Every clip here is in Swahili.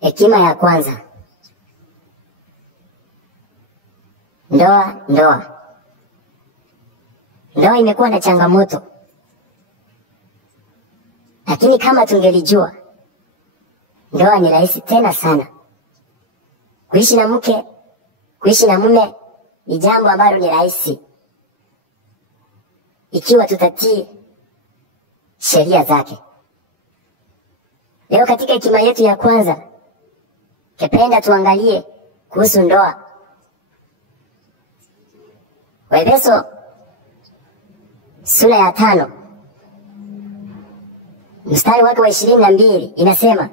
Hekima ya kwanza. Ndoa imekuwa na changamoto. Lakini kama tungelijua, ndoa ni rahisi tena sana. Kuishi na mke, kuishi na mume ni jambo ambalo ni rahisi, ikiwa tutatii sheria zake. Leo katika hekima yetu ya kwanza, kependa tuangalie kuhusu ndoa. Waefeso sura ya 5 mstari wake wa 22 inasema,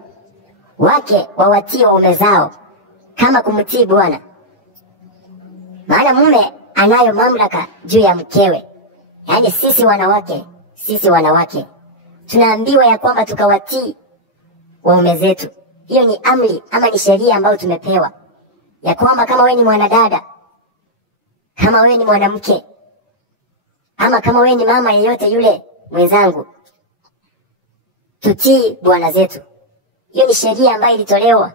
wake wawatii waume zao kama kumtii Bwana, maana mume anayo mamlaka juu ya mkewe. Yaani sisi wanawake tunaambiwa ya kwamba tukawatii waume zetu. Hiyo ni amri ama ni sheria ambayo tumepewa, ya kwamba kama wewe ni mwanadada, kama wewe ni mwanamke, ama kama wewe ni mama yeyote yule mwenzangu, tutii bwana zetu. Hiyo ni sheria ambayo ilitolewa,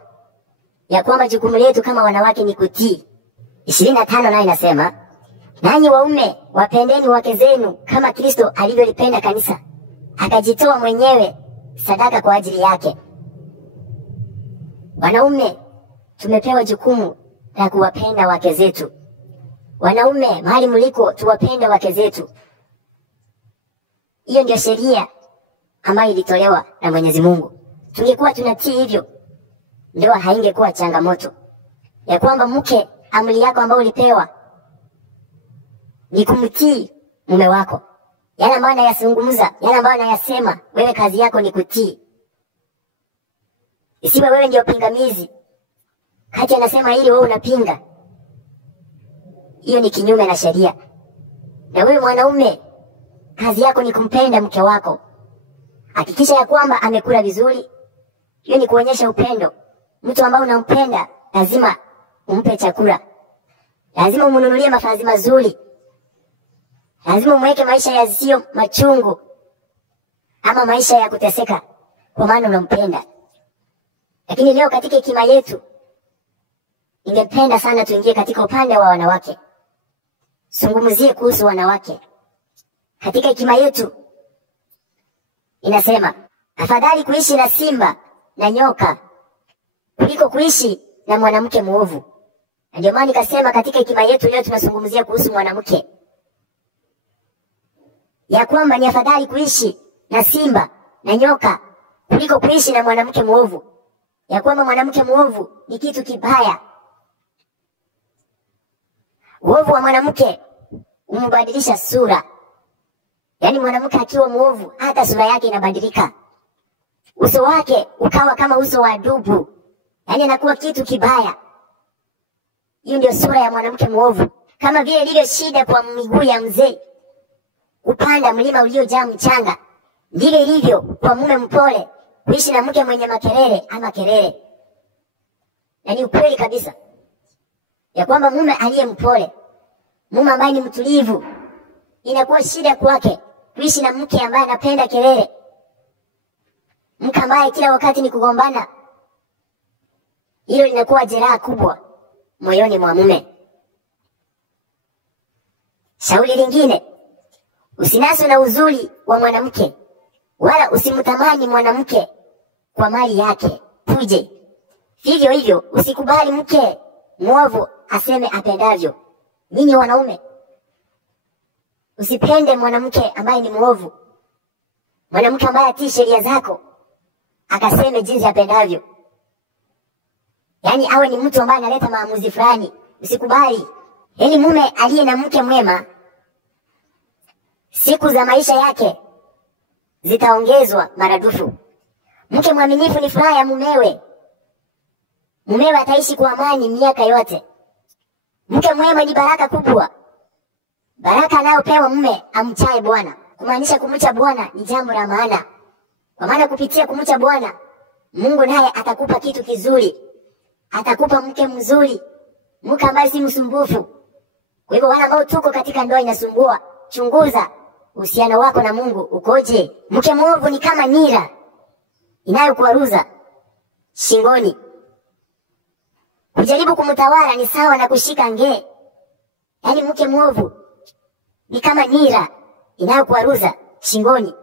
ya kwamba jukumu letu kama wanawake ni kutii. 25 nayo inasema, nanyi waume wapendeni wake zenu kama Kristo alivyolipenda kanisa, akajitoa mwenyewe sadaka kwa ajili yake. Wanaume tumepewa jukumu la kuwapenda wake zetu. Wanaume mahali mliko, tuwapende wake zetu. Hiyo ndio sheria ambayo ilitolewa na Mwenyezi Mungu. Tungekuwa tunatii hivyo, ndoa haingekuwa changamoto. Ya kwamba mke, amri yako ambayo ulipewa ni kumtii mume wako. Yale ambayo anayazungumza, yale ambayo anayasema, wewe kazi yako ni kutii. Isiwe wewe ndio pingamizi. Kati anasema hili, wewe unapinga. Hiyo ni kinyume na sheria. Na wewe mwanaume, kazi yako ni kumpenda mke wako. Hakikisha ya kwamba amekula vizuri. Hiyo ni kuonyesha upendo. Mtu ambaye unampenda lazima umpe chakula, lazima umnunulie mavazi mazuri, lazima umweke maisha yasiyo machungu ama maisha ya kuteseka, kwa maana unampenda. Lakini leo katika hekima yetu, ningependa sana tuingie katika upande wa wanawake. Zungumzie kuhusu wanawake. Katika hekima yetu inasema, afadhali kuishi na simba na nyoka kuliko kuishi na mwanamke muovu. Na ndio maana nikasema katika hekima yetu leo tunazungumzia kuhusu mwanamke, ya kwamba ni afadhali kuishi na simba na nyoka kuliko kuishi na mwanamke muovu. Ya kwamba mwanamke muovu ni kitu kibaya. Uovu wa mwanamke umbadilisha sura. Yaani mwanamke akiwa muovu, hata sura yake inabadilika. Uso wake ukawa kama uso wa dubu. Yaani anakuwa kitu kibaya. Hiyo ndio sura ya mwanamke muovu. Kama vile ilivyo shida kwa miguu ya mzee kupanda mlima uliojaa mchanga, ndivyo ilivyo kwa mume mpole kuishi na mke mwenye makelele ama kelele. Na ni ukweli kabisa ya kwamba mume aliye mpole, mume ambaye ni mtulivu, inakuwa shida kwake kuishi na mke ambaye anapenda kelele, mke ambaye kila wakati ni kugombana. Hilo linakuwa jeraha kubwa moyoni mwa mume. Shauri lingine, usinaswe na uzuri wa mwanamke, wala usimtamani mwanamke kwa mali yake puje. Vivyo hivyo usikubali mke mwovu aseme apendavyo. Ninyi wanaume, usipende mwanamke ambaye ni mwovu, mwanamke ambaye atii sheria zako akaseme jinsi apendavyo. Yaani awe ni mtu ambaye analeta maamuzi fulani, usikubali. Yaani mume aliye na mke mwema, siku za maisha yake zitaongezwa maradufu. Mke mwaminifu ni furaha ya mumewe. Mumewe ataishi kwa amani miaka yote. Mke mwema ni baraka kubwa, baraka anayopewa mume amchaye Bwana. Kumaanisha kumcha Bwana ni jambo la maana, kwa maana kupitia kumcha Bwana, Mungu naye atakupa kitu kizuri. Atakupa mke mzuri, mke ambaye si msumbufu. Kwa hivyo wale ambao tuko katika ndoa inasumbua, chunguza uhusiano wako na Mungu ukoje. Mke mwovu ni kama nira inayokwaruza shingoni. Kujaribu kumtawala ni sawa na kushika nge. Yaani mke mwovu ni kama nira inayokuaruza shingoni.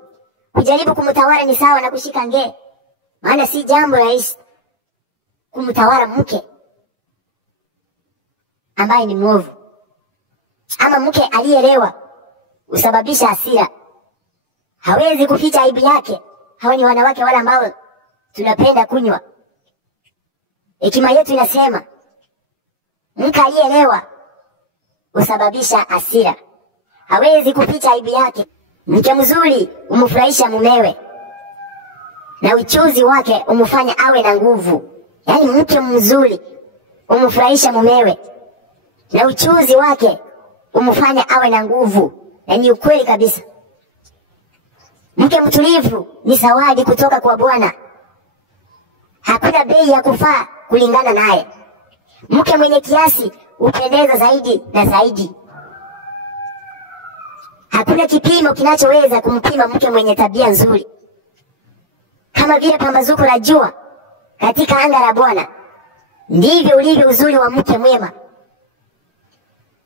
Kujaribu kumtawala ni sawa na kushika nge. Maana si jambo rahisi kumtawala mke ambaye ni mwovu. Ama mke aliyelewa usababisha hasira. Hawezi kuficha aibu yake. Hawa ni wanawake wale ambao tunapenda kunywa. Hekima yetu inasema mke aliyelewa usababisha hasira. Hawezi kuficha aibu yake. Mke mzuri umfurahisha mumewe, na uchuzi wake umfanya awe na nguvu. Yaani mke mzuri umfurahisha mumewe, na uchuzi wake umfanya awe na nguvu. Yaani ukweli kabisa. Mke mtulivu ni zawadi kutoka kwa Bwana. Hakuna bei ya kufaa kulingana naye. Mke mwenye kiasi upendeza zaidi na zaidi. Hakuna kipimo kinachoweza kumpima mke mwenye tabia nzuri. Kama vile pambazuko la jua katika anga la Bwana, ndivyo ulivyo uzuri wa mke mwema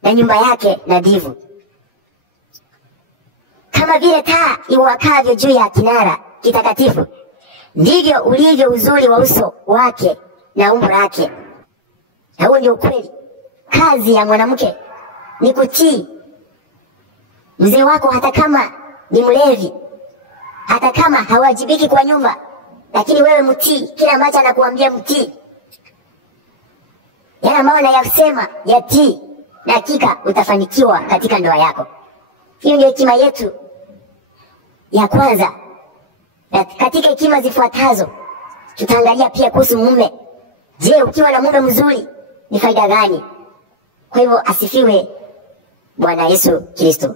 na nyumba yake nadhifu. Kama vile taa iwakavyo juu ya kinara kitakatifu, ndivyo ulivyo uzuri wa uso wake na umbo lake. Na huo ndio ukweli. Kazi ya mwanamke ni kutii mzee wako, hata kama ni mlevi, hata kama hawajibiki kwa nyumba, lakini wewe mtii kila ambacho anakuambia mtii. Yale ambayo anayasema yatii, na hakika utafanikiwa katika ndoa yako. Hiyo ndio hekima yetu ya kwanza. Katika hekima zifuatazo tutaangalia pia kuhusu mume. Je, ukiwa na mume mzuri ni faida gani? Kwa hivyo asifiwe Bwana Yesu Kristo.